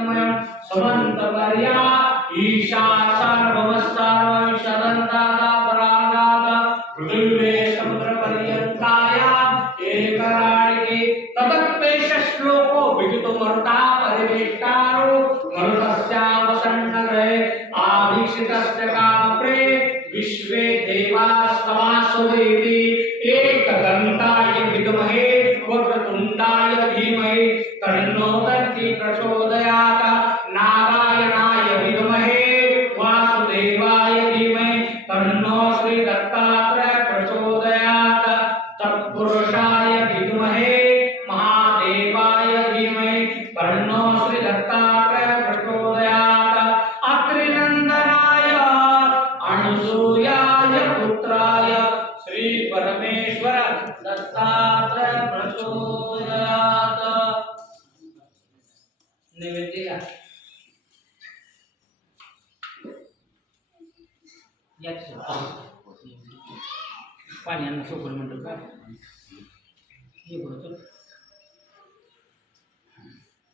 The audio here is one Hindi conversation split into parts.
तन्मयं समन्तवर्या। ईशा सार्वभवस्सार्वं शरन्दादा परादादा पृथिवे समुद्रपर्यन्ताया एकराणिके। तदपेश श्लोको विदितो मरुता परिवेष्टारो। मरुतस्यावसन्नरे आभीषितस्य कामप्रे। विश्वे देवास्तवासुदेवी।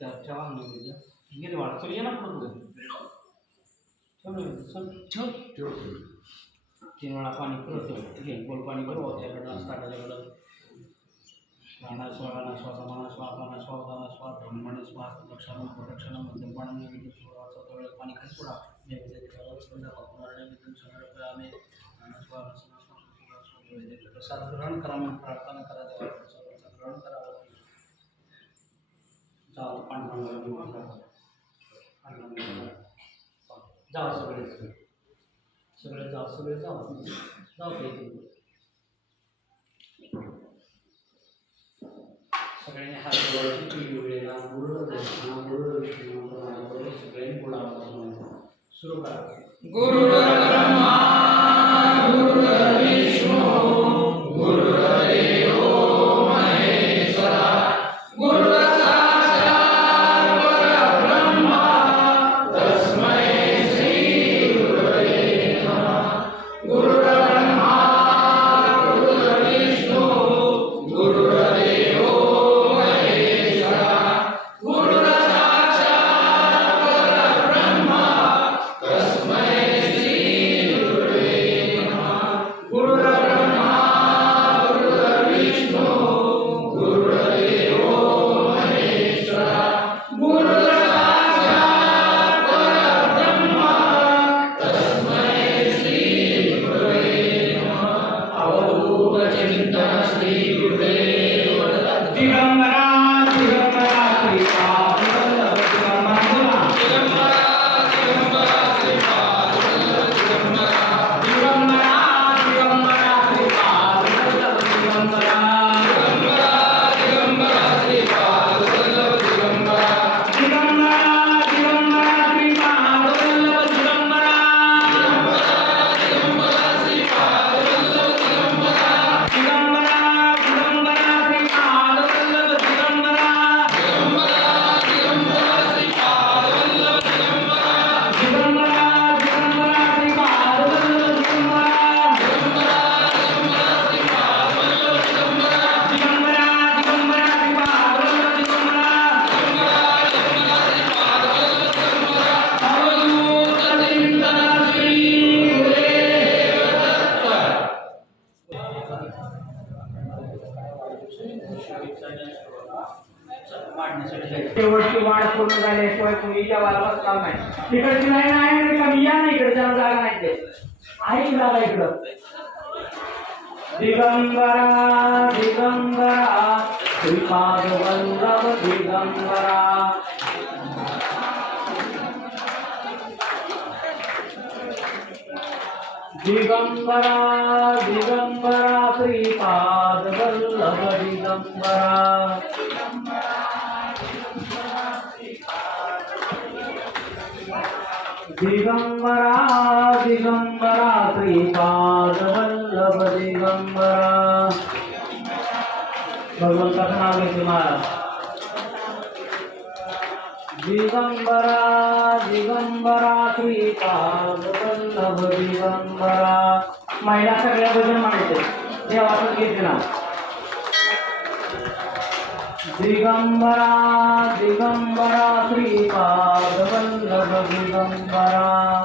चर्चा ये वाड़ी ना पड़े तीन वाला पानी पर गोल पानी पर प्रार्थना करा देव प्रसाद ग्रहण करा जाओ जाओ सगळे सगळे जाओ सगळे जाओ। जाओ सगळ्यांनी हात जोडायचे टी वेळेला गुरु दक्षिणा गुरु विष्णू सगळ्यांनी बोलावं सुरू करा. दिगंबरा शेवटची वाढ पूर्ण झाल्याशिवाय तुम्ही जेवायला बसणार नाही. तिकडची लाईन आहे ना कमी या ना इकडे जागा नाही ते आहे की जागा इकडं? दिगंबरा दिगंबरा श्रीपाद वल्लभ दिगंबरा. दिगंबरा दिगंबरा श्रीपाद वल्लभ दिगंबरा। दिगंबरा दिगंबरा श्रीपाद वल्लभ दिगंबरा। भगवंताचं नाव घेते महाराज दिगंबरा दिगंबरा वल्लभ दिगंबरा. महिला सगळ्या भजन मांडते देवाचं घेते दिगंबरा दिगंबरा श्रीपाद वल्लभ दिगंबरा.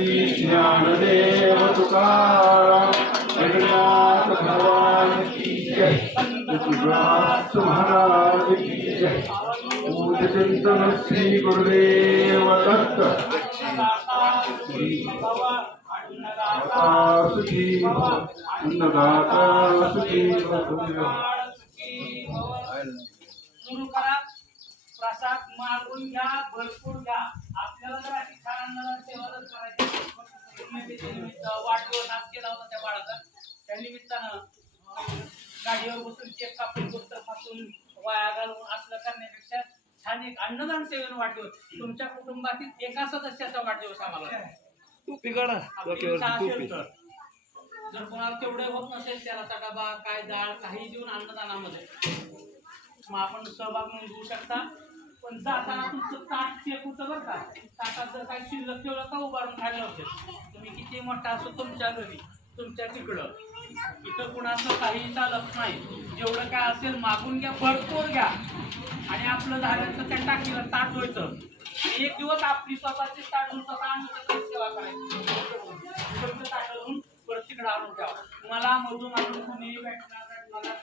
भक्ती ज्ञानदेव तुकाराम भगवान की जय महाराज की जय पूज चिंतन श्री गुरुदेव दत्त दाता सुखी करा, प्रसाद मागून घ्या, भरपूर घ्या. आपल्याला वाढदिवस आज केला होता त्या बाळाचा. त्या निमित्तानं गाडीवर बसून केक कापून पुस्तक फासून वाया घालून असलं करण्यापेक्षा छान एक अन्नदान सेवन वाढदिवस. तुमच्या कुटुंबातील एका सदस्याचा वाढदिवस आम्हाला. टोपी काढा. जर कोणाला तेवढे होत नसेल त्याला डबा काय डाळ काही देऊन अन्नदानामध्ये. मग आपण सहभाग नोंद घेऊ शकता. पण जाताना तुमचं ताट चेक होतं बरं का? ताटात जर काही शिल्लक ठेवलं का उभारून खाल्लं होते? तुम्ही किती मोठा असो तुमच्या घरी तुमच्या तिकडं. इथं कुणाचं काही चालत नाही. जेवढं काय असेल मागून घ्या भरपूर घ्या. आणि आपलं झालं तर त्या टाकीला ताट व्हायचं. एक दिवस आपली स्वतःची ताटून स्वतः आणून सेवा करायची. तुमचं ताट परत तिकडं आणून ठेवा. मला मधून आणून कुणीही भेटणार नाही मला